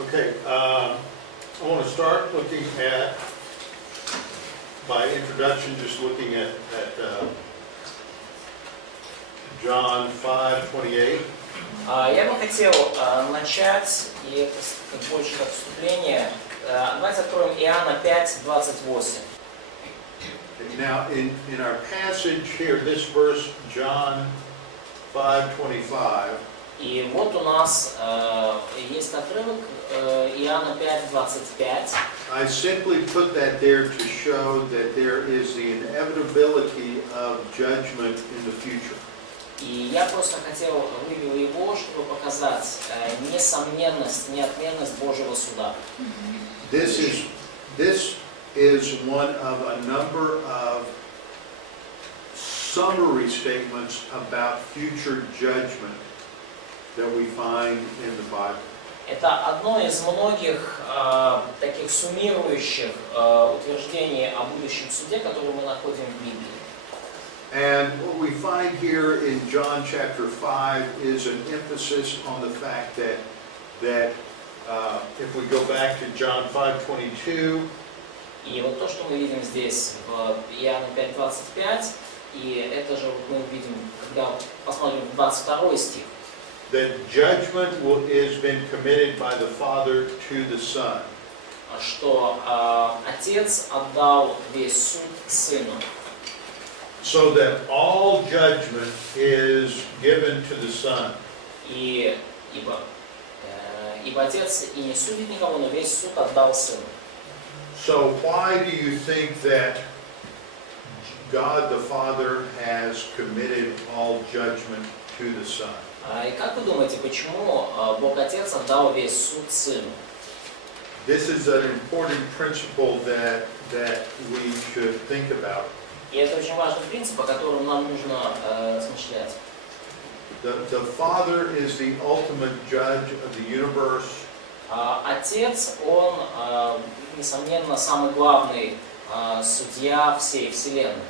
Okay, I want to start looking at, by introduction, just looking at John 5:28. Я бы хотел начать, и это как больше как вступление. Давайте откроем Иоанна 5:28. Now, in our passage here, this verse, John 5:25. И вот у нас есть отрывок Иоанна 5:25. I simply put that there to show that there is the inevitability of judgment in the future. И я просто вывел его, чтобы показать несомненность, неотменность Божьего суда. This is one of a number of summary statements about future judgment that we find in the Bible. Это одно из многих таких суммирующих утверждений о будущем суде, которые мы находим в Библии. And what we find here in John chapter 5 is an emphasis on the fact that if we go back to John 5:22, и вот то, что мы видим здесь в Иоанна 5:25, и это же мы видим, когда посмотрим 22 стих. that judgment has been committed by the Father to the Son. Что Отец отдал весь суд Сыну. So that all judgment is given to the Son. Ибо Отец и не судит никого, но весь суд отдал Сыну. So why do you think that God the Father has committed all judgment to the Son? И как вы думаете, почему Бог Отец отдал весь суд Сыну? This is an important principle that we should think about. И это очень важный принцип, о котором нам нужно размышлять. The Father is the ultimate judge of the universe. Отец, он, несомненно, самый главный судья всей Вселенной.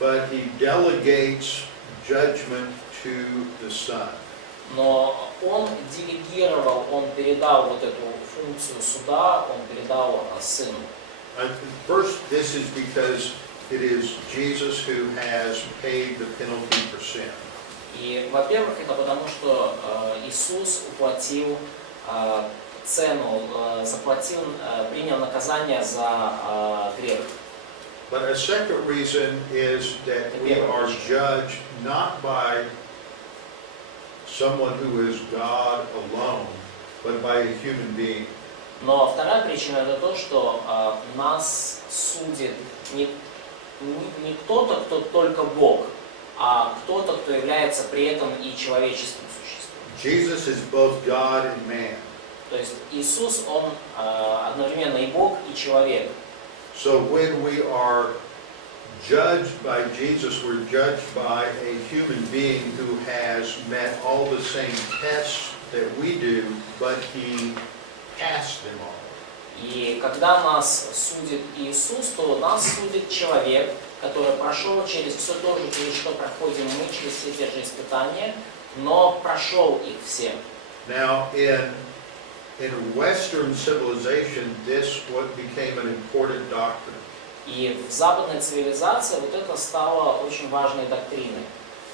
But he delegates judgment to the Son. Но он делегировал, он передал вот эту функцию суда, он передал Сыну. First, this is because it is Jesus who has paid the penalty for sin. И, во-первых, это потому, что Иисус уплатил цену, принял наказание за грех. But a second reason is that we are judged not by someone who is God alone, but by a human being. Но вторая причина это то, что нас судит не кто-то, кто только Бог, а кто-то, кто является при этом и человеческим существом. Jesus is both God and man. То есть Иисус, он одновременно и Бог, и человек. So when we are judged by Jesus, we're judged by a human being who has met all the same tests that we do, but he passed them all. И когда нас судит Иисус, то нас судит человек, который прошел через все то же, через что проходим мы, через все те же испытания, но прошел их все. Now, in Western civilization, this what became an important doctrine. И в западной цивилизации вот это стало очень важной доктриной.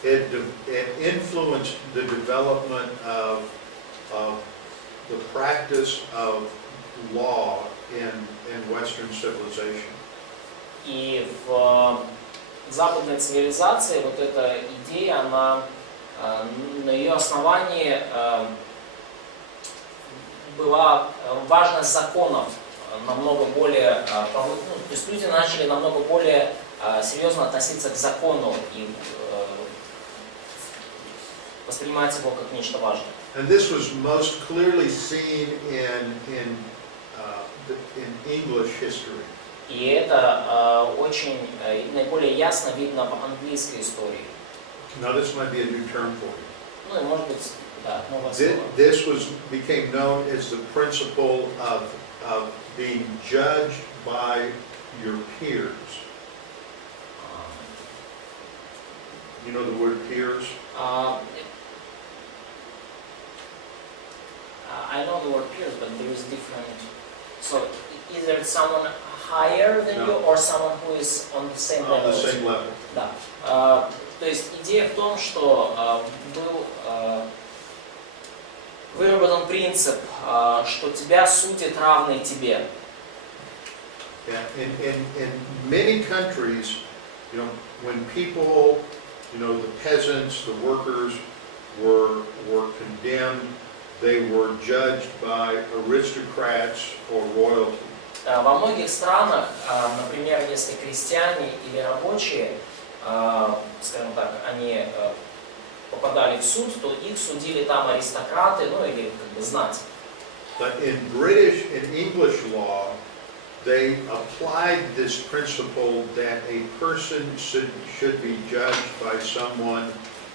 It influenced the development of the practice of law in Western civilization. И в западной цивилизации вот эта идея, она на ее основании была важность законов намного более, то есть люди начали намного более серьезно относиться к закону и воспринимать его как нечто важное. And this was most clearly seen in English history. И это очень наиболее ясно видно в английской истории. Now this might be a new term for you. Ну и может быть, да, новое слово. This became known as the principle of being judged by your peers. You know the word peers? I know the word peers, but there is different. So either someone higher than you or someone who is on the same level. On the same level. Да. То есть идея в том, что был выработан принцип, что тебя судит равный тебе. Yeah, in many countries, when people, the peasants, the workers were condemned, they were judged by aristocrats or royalty. Во многих странах, например, если крестьяне или рабочие, скажем так, они попадали в суд, то их судили там аристократы, или как бы знать. But in English law, they applied this principle that a person should be judged by someone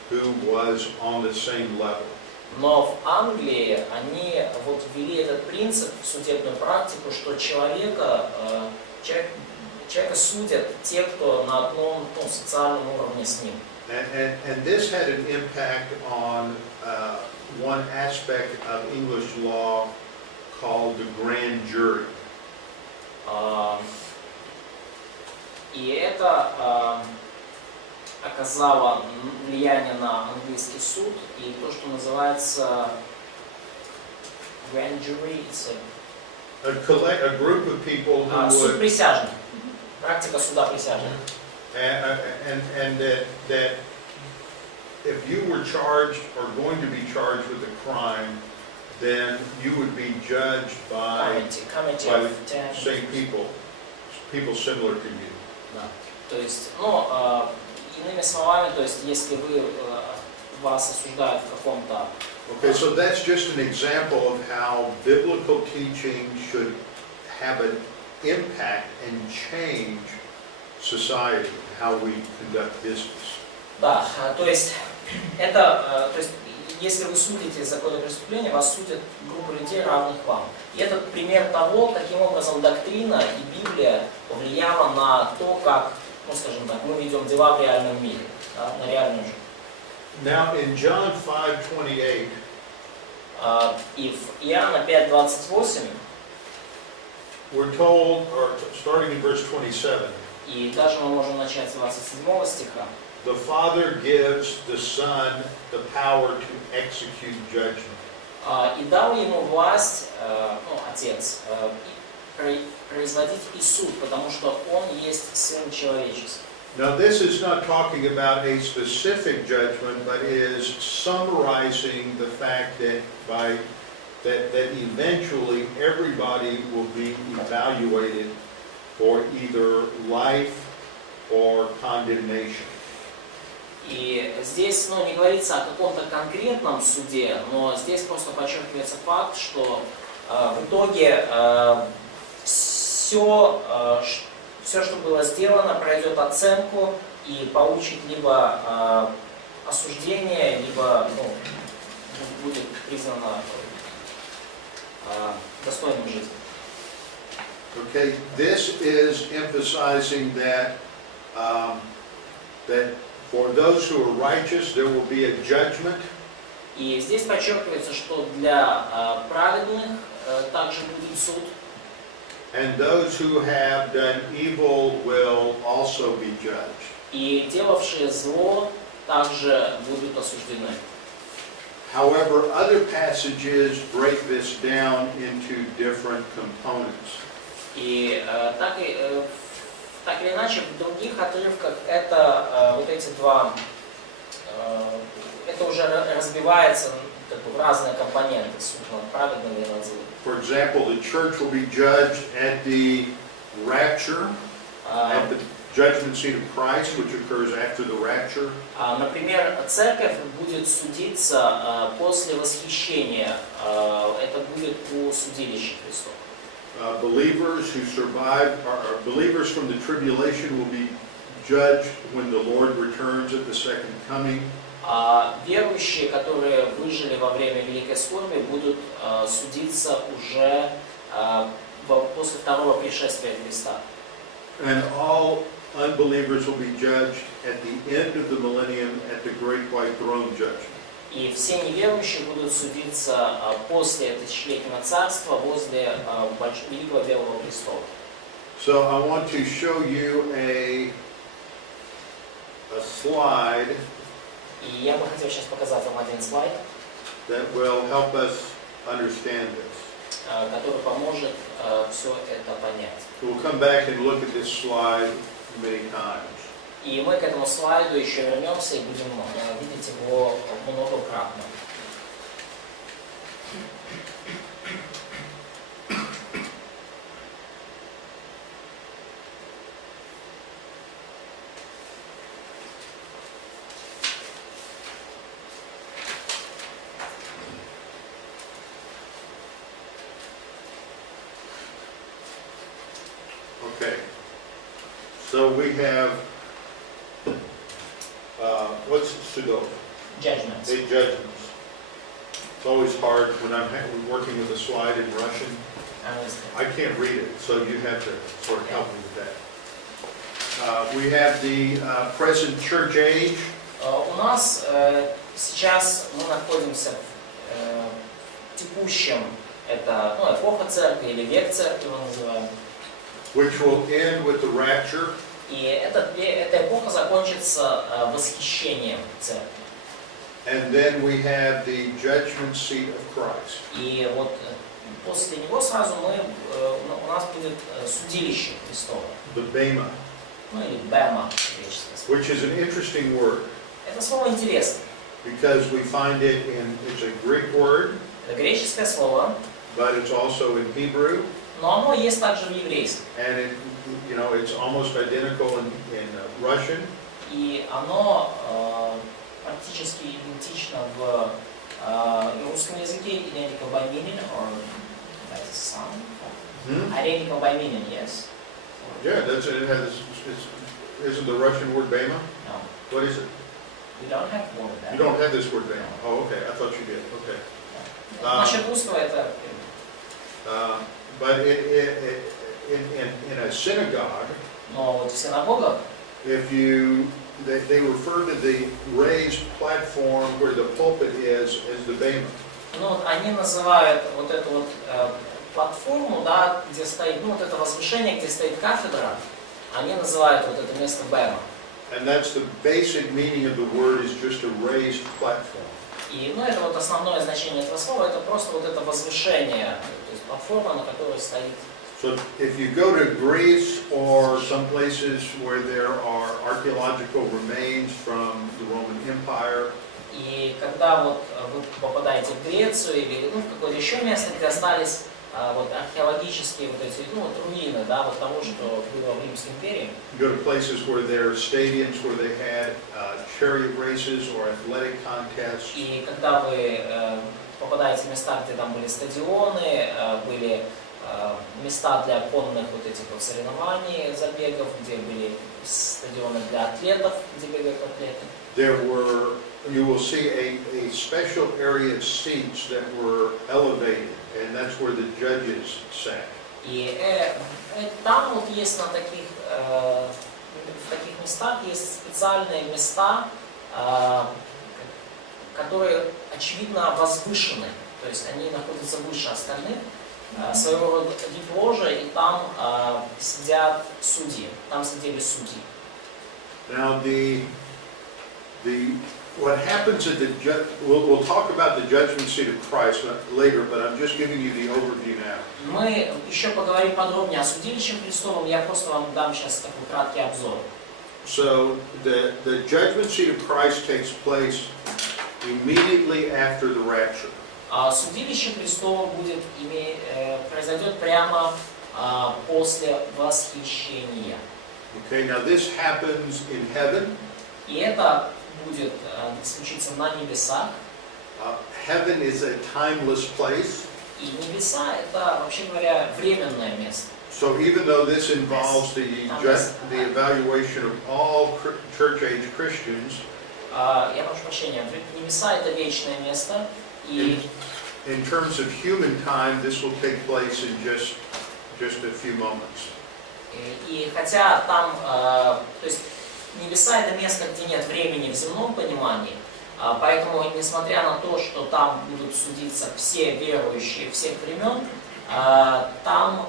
who was on the same level. Но в Англии они ввели этот принцип в судебную практику, что человека судят те, кто на одном социальном уровне с ним. And this had an impact on one aspect of English law called the grand jury. И это оказало влияние на английский суд и то, что называется grand jury, A group of people who суд would, присяжных, практика суда присяжных. and that if you were charged or going to be charged with a crime, then you would be judged by Committee by of the 10. same people similar to you. Да. То есть, иными словами, то есть, если вас осуждают в каком-то... Okay, so that's just an example of how biblical teaching should have an impact and change society, how we conduct business. Да, то есть, если вы судите за какое-то преступление, вас судят группа людей, равных вам. И это пример того, каким образом доктрина и Библия повлияла на то, как, скажем так, мы ведем дела в реальном мире, да, на реальную жизнь. Now in John 5:28, И в Иоанна 5:28, we're told, or starting in verse 27, и даже мы можем начать с 27 стиха, the Father gives the Son the power to execute judgment. и дал ему власть, Отец, производить и суд, потому что Он есть Сын Человеческий. Now this is not talking about a specific judgment, but is summarizing the fact that that eventually everybody will be evaluated for either life or condemnation. И здесь, не говорится о каком-то конкретном суде, но здесь просто подчеркивается факт, что в итоге все, что было сделано, пройдет оценку и получит либо осуждение, либо будет признано достойным жизни. Okay, this is emphasizing that that for those who are righteous there will be a judgment. И здесь подчеркивается, что для праведных также будет суд. And those who have done evil will also be judged. И делавшие зло также будут осуждены. However, other passages break this down into different components. И так или иначе, в других отрывках это эти два, это уже разбивается в разные компоненты, суд над праведным и над злым. For example, the church will be judged at the rapture, at the judgment seat of Christ, which occurs after the rapture. Например, церковь будет судиться после восхищения. Это будет у судилища Христова. Believers who survive, or believers from the tribulation will be judged when the Lord returns at the second coming. Верующие, которые выжили во время Великой Скорби, будут судиться уже после второго пришествия Христа. And all unbelievers will be judged at the end of the millennium at the great white throne judgment. И все неверующие будут судиться после тысячелетнего царства возле Великого Белого престола. So I want to show you a slide И я бы хотел сейчас показать вам один слайд, that will help us understand this. который поможет все это понять. We'll come back and look at this slide many times. И мы к этому слайду еще вернемся и будем видеть его многократно. Okay. So we have, what's Sudo? Judgments. 8 judgments. It's always hard when I'm working with a slide in Russian. I can't read it, so you have to sort of help me with that. We have the present church age. У нас сейчас мы находимся в текущем, это эпоха церкви или век церкви мы называем. Which will end with the rapture. И эта эпоха закончится восхищением церкви. And then we have the judgment seat of Christ. И вот после него сразу у нас будет судилище Христово. The Bema. Ну или Бема, греческое слово. Which is an interesting word. Это слово интересно. Because we find it it's a Greek word. Это греческое слово, But it's also in Hebrew. но оно есть также в еврейском. And it's almost identical in Russian. И оно практически идентично в русском языке identical by meaning, or that's some. Identical by meaning, yes. Yeah, that's it. Isn't the Russian word Bema? No, What is it? we don't have word that. You don't have this word Bema. Oh, okay. I thought you did. Okay. Насчет русского это. But in a synagogue, Но вот в синагогах they refer to the raised platform where the pulpit is as the Bema. Они называют вот эту вот платформу, да, где стоит, вот это возвышение, где стоит кафедра, они называют вот это место Бема. And that's the basic meaning of the word is just a raised platform. И это вот основное значение этого слова, это просто вот это возвышение, то есть платформа, на которой стоит. So if you go to Greece or some places where there are archaeological remains from the Roman Empire, И когда вот вы попадаете в Грецию или в какое-то еще место, где остались вот археологические вот эти руины, да, вот того, что было в Римской империи. you go to places where there are stadiums where they had chariot races or athletic contests. И когда вы попадаете в места, где там были стадионы, были места для конных вот этих вот соревнований, забегов, где были стадионы для атлетов, где бегают атлеты. You will see a special area of seats that were elevated, and that's where the judges sat. И там вот есть в таких местах есть специальные места, которые очевидно возвышены, то есть они находятся выше остальных, своего рода вид ложа, и там сидят судьи, там сидели судьи. Now what happens at we'll talk about the judgment seat of Christ later, but I'm just giving you the overview now. Мы еще поговорим подробнее о судилище Христовом, я просто вам дам сейчас такой краткий обзор. So the judgment seat of Christ takes place immediately after the rapture. Судилище Христово произойдет прямо после восхищения. Okay, now this happens in heaven. И это будет случиться на небесах. Heaven is a timeless place. И небеса это, вообще говоря, временное место. So even though this involves the evaluation of all church age Christians, Я прошу прощения, небеса это вечное место. И in terms of human time, this will take place in just a few moments. И хотя там, то есть небеса это место, где нет времени в земном понимании, Поэтому, несмотря на то, что там будут судиться все верующие всех времен, там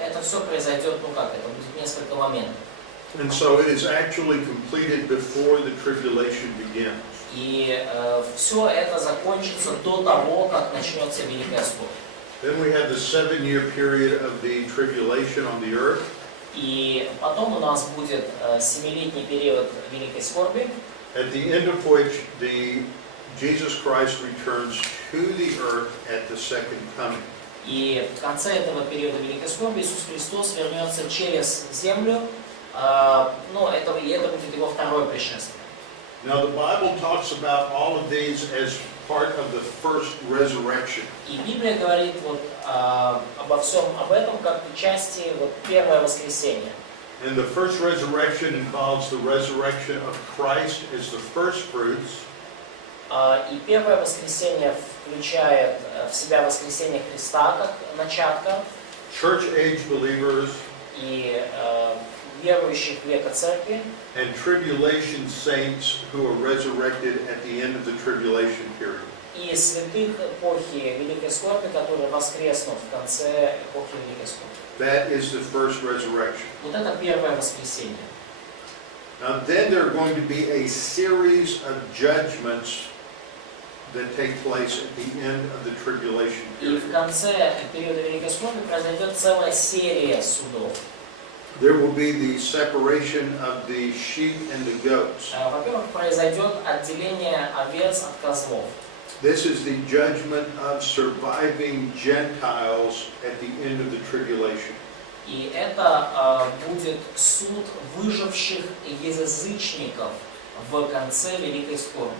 это все произойдет, это будет несколько моментов. And so it is actually completed before the tribulation begins. И все это закончится до того, как начнется Великая Скорбь. Then we have the 7-year period of the tribulation on the earth. И потом у нас будет 7-летний период Великой Скорби, At the end of which Jesus Christ returns to the earth at the second coming. и в конце этого периода Великой Скорби Иисус Христос вернется через землю, и это будет его второе пришествие. Now the Bible talks about all of these as part of the first resurrection. И Библия говорит обо всем об этом как части первое воскресенье. And the first resurrection involves the resurrection of Christ as the first fruits. И первое воскресенье включает в себя воскресение Христа как начатка. Church age believers И верующих века церкви. and tribulation saints who are resurrected at the end of the tribulation period. И святых эпохи Великой Скорби, которые воскреснут в конце эпохи Великой Скорби. That is the first resurrection. Вот это первое воскресенье. Now then there are going to be a series of judgments that take place at the end of the tribulation И period. в конце периода Великой Скорби произойдет целая серия судов. There will be the separation of the sheep and the goats. Во-первых, произойдет отделение овец от козлов. This is the judgment of surviving Gentiles at the end of the tribulation. И это будет суд выживших язычников в конце Великой Скорби.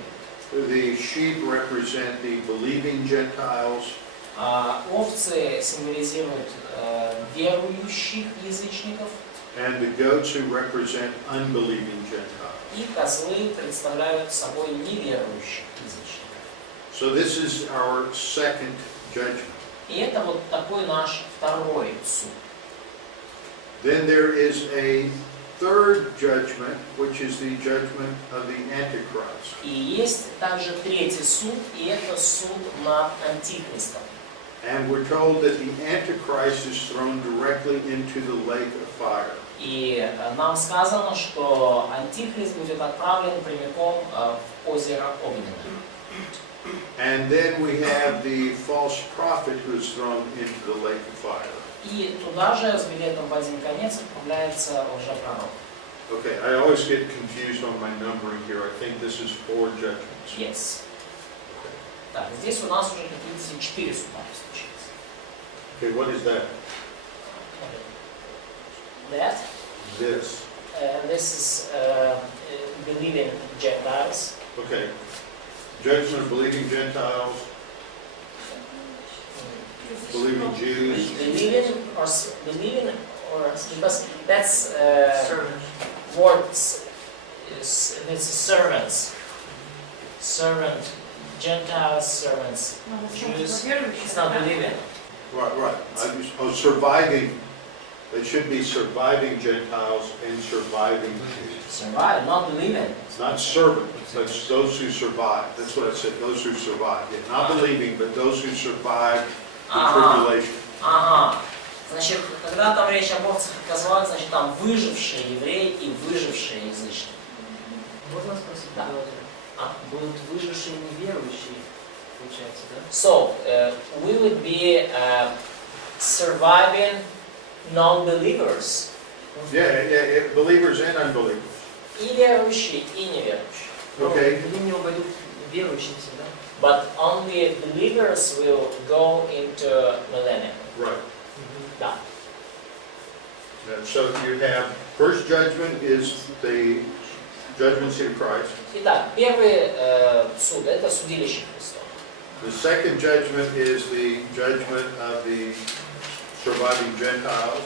The sheep represent the believing Gentiles, Овцы символизируют верующих язычников, and the goats who represent unbelieving Gentiles. и козлы представляют собой неверующих язычников. So this is our second judgment. И это вот такой наш второй суд. Then there is a third judgment, which is the judgment of the Antichrist. И есть также третий суд, и это суд над Антихристом. And we're told that the Antichrist is thrown directly into the lake of fire. И нам сказано, что Антихрист будет отправлен прямиком в озеро Огненное. And then we have the false prophet who is thrown into the lake of fire. И туда же с билетом в один конец отправляется лжепророк. Okay, I always get confused on my numbering here. I think this is 4 judgments. Yes. Okay. Так, здесь у нас уже какие-то 4 суда случились. Okay, what is that? That, This. this is believing Gentiles. Okay. Judgment of believing Gentiles, believing Jews. Believing or because that's words. It's servants. Servant, Gentiles, servants, Jews. It's not believing. Right. Surviving. It should be surviving Gentiles and surviving Jews. Survive, not believing. Not servant, but those who survive. That's what I said, those who survive. Yeah, not believing, but those who survive the tribulation. Ага. Значит, когда там речь об овцах и козлах, значит, там выжившие евреи и выжившие язычники. Можно спросить? Да. Будут выжившие неверующие, получается, да? So, we would be surviving non-believers. Yeah, believers and unbelievers. И верующие, и неверующие. Okay. Они не войдут верующие всегда. But only believers will go into millennium. Right. Да. So you have, first judgment is the judgment seat of Christ. Итак, первый суд – это судилище Христово. The second judgment is the judgment of the surviving Gentiles.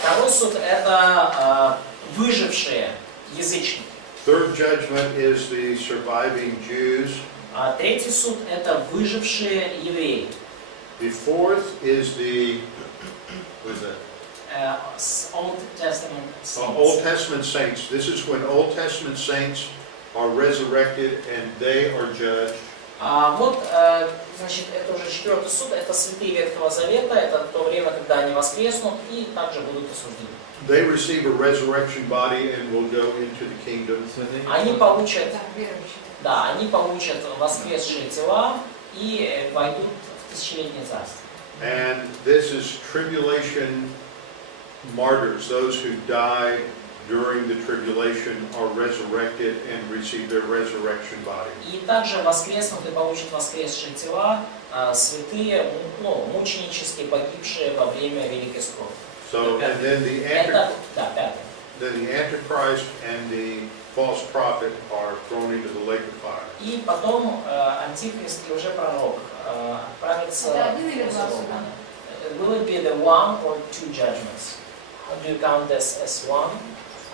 Второй суд – это выжившие язычники. Third judgment is the surviving Jews. Третий суд – это выжившие евреи. The fourth is the, what is that? Old Testament saints. Old Testament saints. This is when Old Testament saints are resurrected and they are judged. Вот, значит, это уже 4-й суд, это святые Ветхого Завета, это то время, когда они воскреснут и также будут осуждены. They receive a resurrection body and will go into the kingdom. Они получат, Да, верующие. да, они получат воскресшие тела и войдут в тысячелетнее царство. And this is tribulation martyrs, those who die during the tribulation are resurrected and receive their resurrection body. И также воскреснут и получат воскресшие тела святые, мученически погибшие во время Великой Скорби. So, and then Это, да, 5. the Antichrist and the false prophet are thrown into the lake of fire. И потом Антихрист и уже пророк отправятся Это один или в два Содом. суда? Will it be the one or two judgments? How do you count this as one?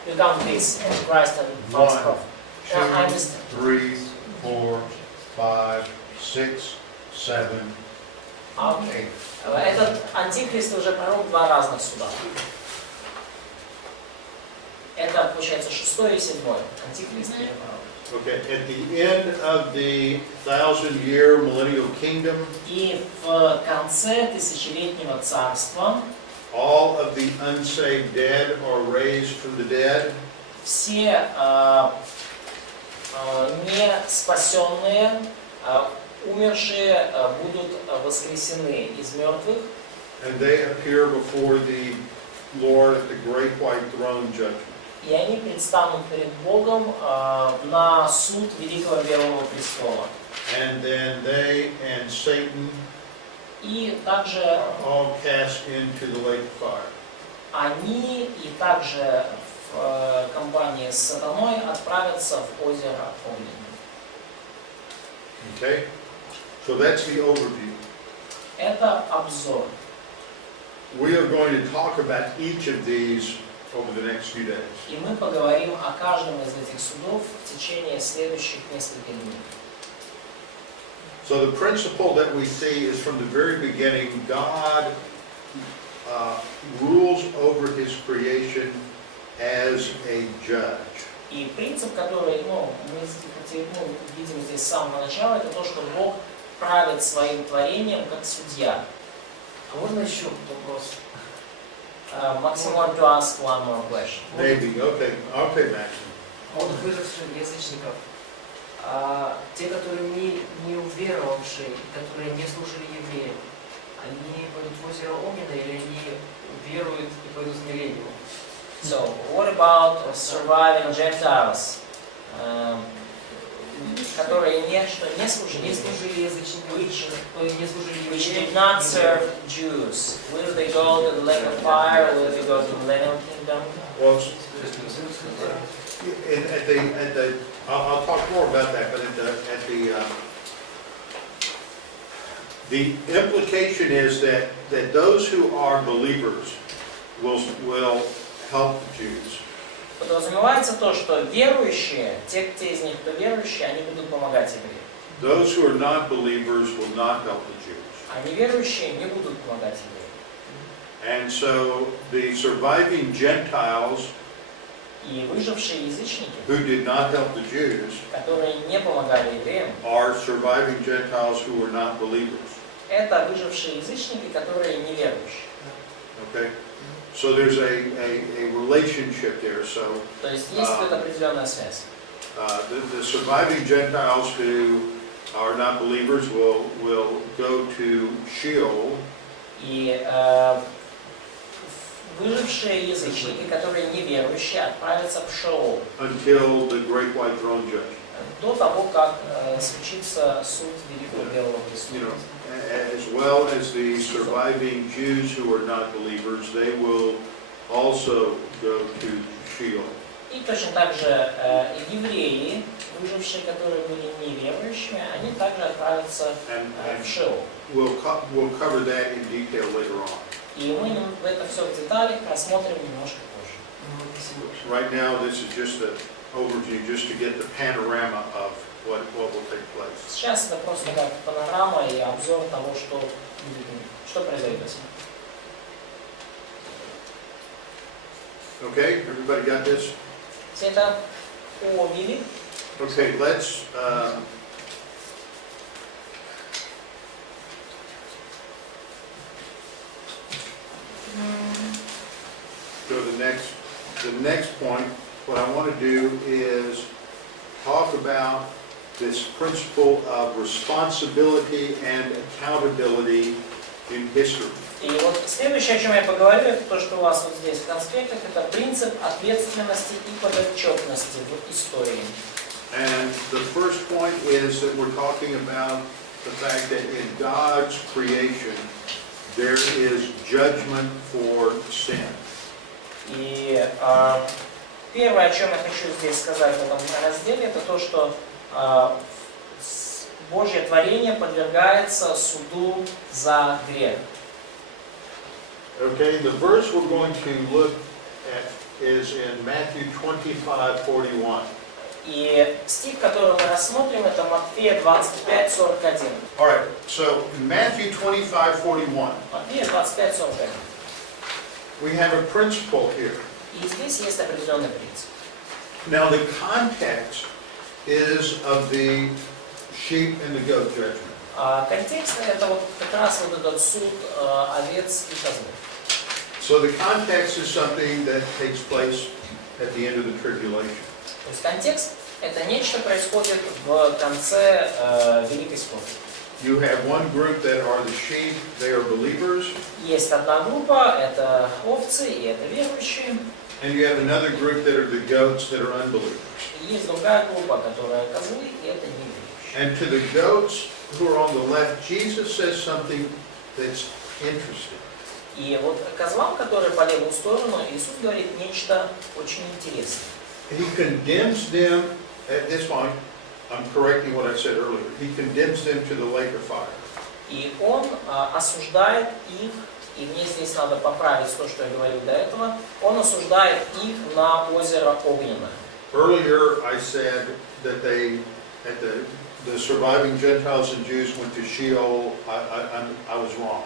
You count this Antichrist and false One, prophet. I understand. 3, 4, 5, 6, 7, Окей. Этот Антихрист и уже пророк два разных суда. Это, получается, 6 и 7. Антихрист и пророк. Okay, at the end of the 1,000-year millennial kingdom, И в конце тысячелетнего царства all of the unsaved dead are raised from the dead, все не спасенные, умершие будут воскресены из мертвых, and they appear before the Lord at the great white throne judgment. и они предстанут перед Богом на суд Великого Белого Престола. And then they and Satan И также are all cast into the lake of fire. они и также в компании с сатаной отправятся в озеро Огненное. Okay? So that's the overview. Это обзор. We are going to talk about each of these over the next few days. И мы поговорим о каждом из этих судов в течение следующих нескольких дней. So the principle that we see is from the very beginning, God rules over His creation as a judge. И принцип, который мы видим здесь с самого начала, это то, что Бог правит своим творением как судья. А можно еще вопрос? Maxim want to ask one more question. Maybe, okay, Maxim. От выживших язычников, те, которые не уверовавшие, которые не служили евреям, они пойдут в озеро Огненное или они веруют и пойдут в миллениум? So, what about surviving Gentiles, которые не служили язычникам, не служили which евреям, did not serve Jews? Will they go to the lake of fire? Will they go to the millennial kingdom? Well, I'll talk more about that, but the implication is that those who are believers will help the Jews. Подразумевается то, что верующие, те из них, кто верующие, они будут помогать евреям. Those who are not believers will not help the Jews. А неверующие не будут помогать евреям. And so the surviving Gentiles И выжившие язычники, who did not help the Jews которые не помогали евреям, are surviving Gentiles who are not believers. это выжившие язычники, которые неверующие. Okay? So there's a relationship there. So То есть есть какая-то определенная связь. the surviving Gentiles who are not believers will go to Sheol. И выжившие язычники, которые неверующие, отправятся в Шеол Until the great white throne judgment. до того, как случится суд Великого Белого You Престола. know, as well as the surviving Jews who are not believers, they will also go to Sheol. И точно так же евреи, выжившие, которые были неверующими, они также отправятся в Шеол. We'll cover that in detail later on. И мы это все в деталях рассмотрим немножко позже. Right now, this is just an overview, just to get the panorama of what will take place. Сейчас это просто как панорама и обзор того, что произойдет. Okay, everybody got this? Все это поняли? Okay, let's go to the next point. What I want to do is talk about this principle of responsibility and accountability in history. И вот следующее, о чем я поговорю, это то, что у вас вот здесь в конспектах, это принцип ответственности и подотчетности в истории. And the first point is that we're talking about the fact that in God's creation there is judgment for sin. И первое, о чем я хочу здесь сказать в этом разделе, это то, что Божье творение подвергается суду за грех. Okay, the verse we're going to look at is in Matthew 25:41. И стих, который мы рассмотрим, это Матфея 25:41. All right, so in Matthew 25:41, Матфея 25:41. we have a principle here. И здесь есть определенный принцип. Now the context is of the sheep and the goat judgment. Контекст это вот как раз вот этот суд овец и козлов. So the context is something that takes place at the end of the tribulation. То есть контекст это нечто происходит в конце Великой Скорби. You have one group that are the sheep, they are believers. Есть одна группа, это овцы и это верующие. And you have another group that are the goats that are unbelievers. И есть другая группа, которая козлы, и это неверующие. And to the goats who are on the left, Jesus says something that's interesting. И вот козлам, которые по левую сторону, Иисус говорит нечто очень интересное. He condemns them, at this point, I'm correcting what I said earlier, he condemns them to the lake of fire. И Он осуждает их, и мне здесь надо поправить то, что я говорил до этого, Он осуждает их на озеро Огненное. Earlier I said that the surviving Gentiles and Jews went to Sheol. I was wrong.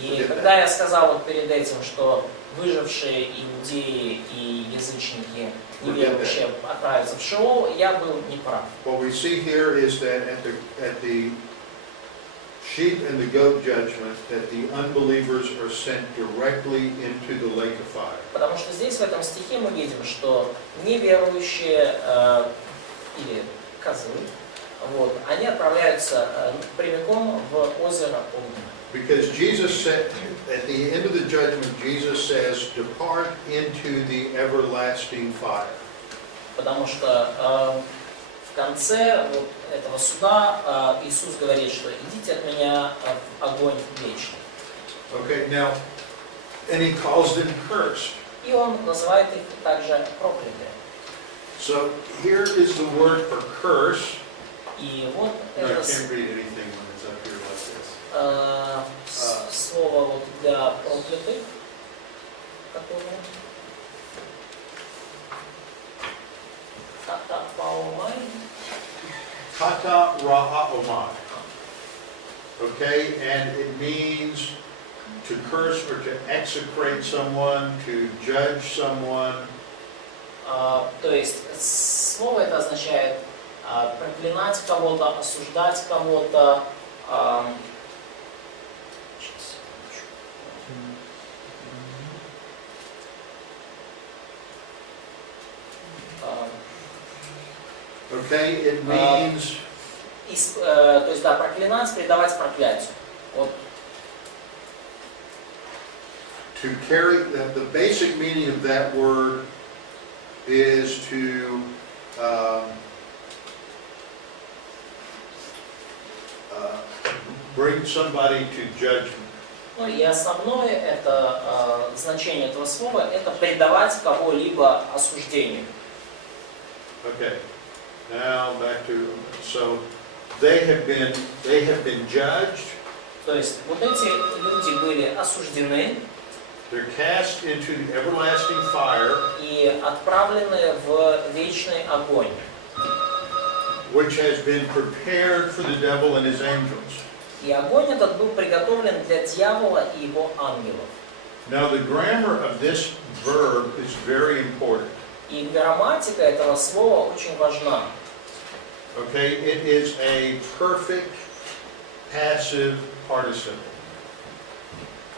И когда я сказал вот перед этим, что выжившие иудеи и язычники неверующие отправятся в Шеол, я был неправ. What we see here is that at the sheep and the goat judgment, that the unbelievers are sent directly into the lake of fire. Потому что здесь в этом стихе мы видим, что неверующие или козлы, вот, они отправляются прямиком в озеро Огненное. Because Jesus said, at the end of the judgment, Jesus says, depart into the everlasting fire. Потому что в конце вот этого суда Иисус говорит, что идите от меня в огонь вечный. Okay, now, and he calls them cursed. И Он называет их также проклятые. So here is the word for curse. И вот No, I это can't read anything when it's up here like this. слово вот для проклятых, которое катапаумай. Kata ra'aomai. Okay, and it means to curse or to execrate someone, to judge someone. То есть слово это означает проклинать кого-то, осуждать кого-то. Okay, it means То есть, да, проклинать, предавать проклятию. Вот. to carry, the basic meaning of that word is to bring somebody to judgment. Ну и основное это значение этого слова это предавать кого-либо осуждению. Okay, now back to, so they have been judged. То есть вот эти люди были осуждены They're cast into the everlasting fire, и отправлены в вечный огонь, which has been prepared for the devil and his angels. и огонь этот был приготовлен для дьявола и его ангелов. Now the grammar of this verb is very important. И грамматика этого слова очень важна. Okay, it is a perfect passive participle.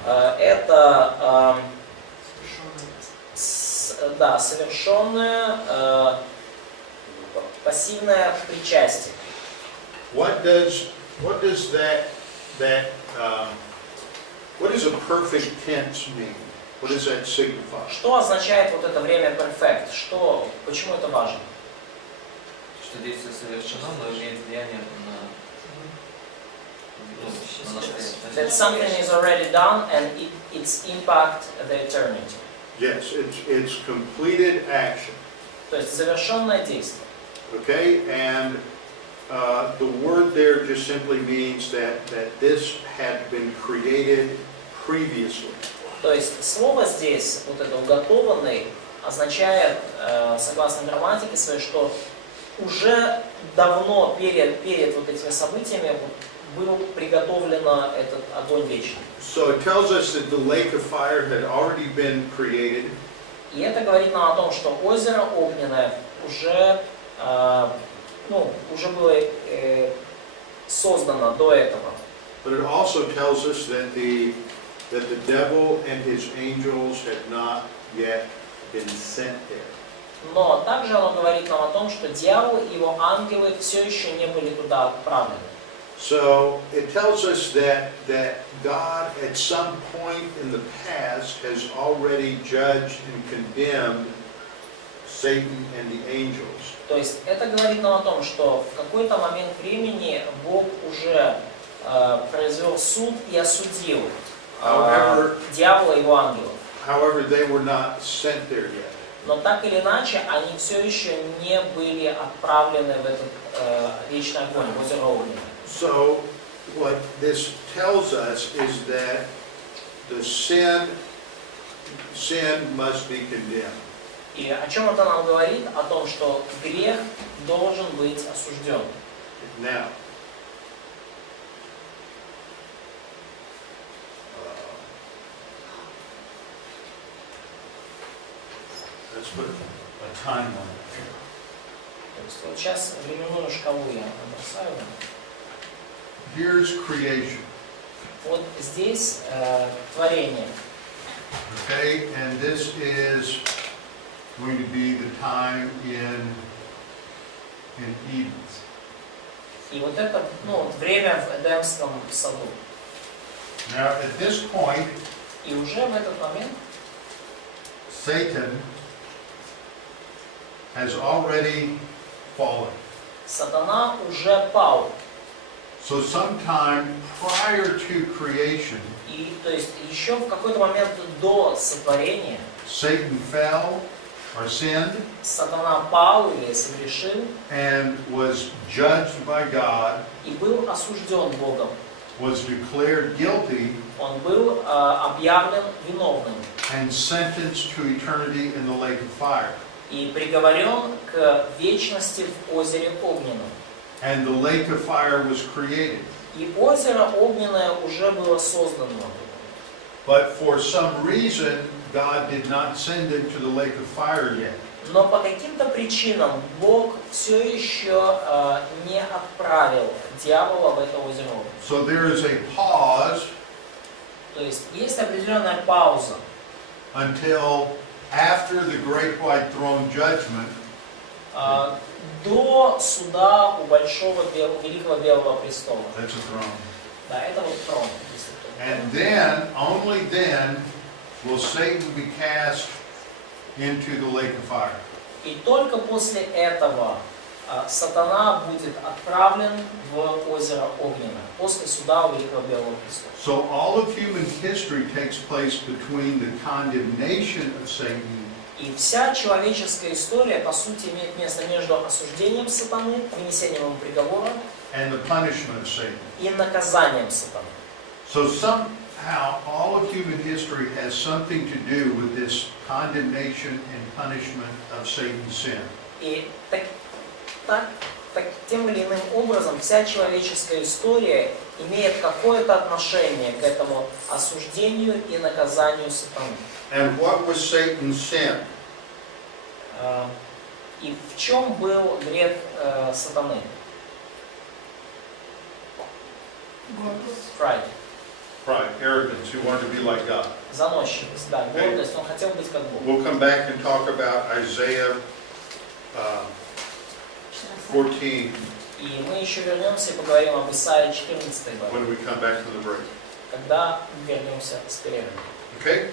Это Совершенное. совершенное пассивное причастие. What does what does a perfect tense mean? What does that signify? Что означает вот это время perfect? Почему это важно? Что действие совершено, но имеет влияние на настоящее. That something is already done and its impact the eternity. Yes, it's completed action. То есть завершенное действие. Okay, and the word there just simply means that this had been created previously. То есть слово здесь, вот это уготованный, означает, согласно грамматике своей, что уже давно перед вот этими событиями был приготовлено этот огонь вечный. So it tells us that the lake of fire had already been created. И это говорит нам о том, что озеро огненное уже было создано до этого. But it also tells us that the devil and his angels had not yet been sent there. Но также оно говорит нам о том, что дьявол и его ангелы все еще не были туда отправлены. So it tells us that God at some point in the past has already judged and condemned Satan and the angels. То есть это говорит нам о том, что в какой-то момент времени Бог уже произвел суд и осудил дьявола и его ангелов. However, they were not sent there yet. Но так или иначе, они все еще не были отправлены в этот вечный огонь, в озеро огненное. So what this tells us is that the sin must be condemned. И о чем это нам говорит? О том, что грех должен быть осужден. Now, let's put a time on it. То есть вот сейчас временную шкалу я бросаю. Here's creation. Вот здесь творение. Okay, and this is going to be the time in Eden. И вот это время в Эдемском саду. Now, at this point, И уже в этот момент Satan has already fallen. сатана уже пал. So sometime prior to creation, И то есть еще в какой-то момент до сотворения Satan fell or sinned сатана пал или согрешил and was judged by God, и был осужден Богом. was declared guilty Он был объявлен виновным and sentenced to eternity in the lake of fire. и приговорен к вечности в озере огненном. And the lake of fire was created. И озеро огненное уже было создано. But for some reason, God did not send him to the lake of fire yet. Но по каким-то причинам Бог все еще не отправил дьявола в это озеро огненное. So there is a pause То есть есть определенная пауза until after the great white throne judgment, до суда у великого белого престола. that's a throne. Да, это вот трон. And then, only then, will Satan be cast into the lake of fire. И только после этого сатана будет отправлен в озеро огненное, после суда у великого белого престола. So all of human history takes place between the condemnation of Satan И вся человеческая история, по сути, имеет место между осуждением сатаны, вынесением ему приговора and the punishment of Satan. и наказанием сатаны. So somehow all of human history has something to do with this condemnation and punishment of Satan's sin. И тем или иным образом вся человеческая история имеет какое-то отношение к этому осуждению и наказанию сатаны. And what was Satan's sin? И в чем был грех сатаны? Pride. Pride, arrogance, who wanted to be like God. Заносчивость, да, гордость, он хотел быть как Бог. We'll come back and talk about Isaiah 14 И мы еще вернемся и поговорим об Исаии 14 главе, when we come back from the break. когда вернемся с перерывом. Okay?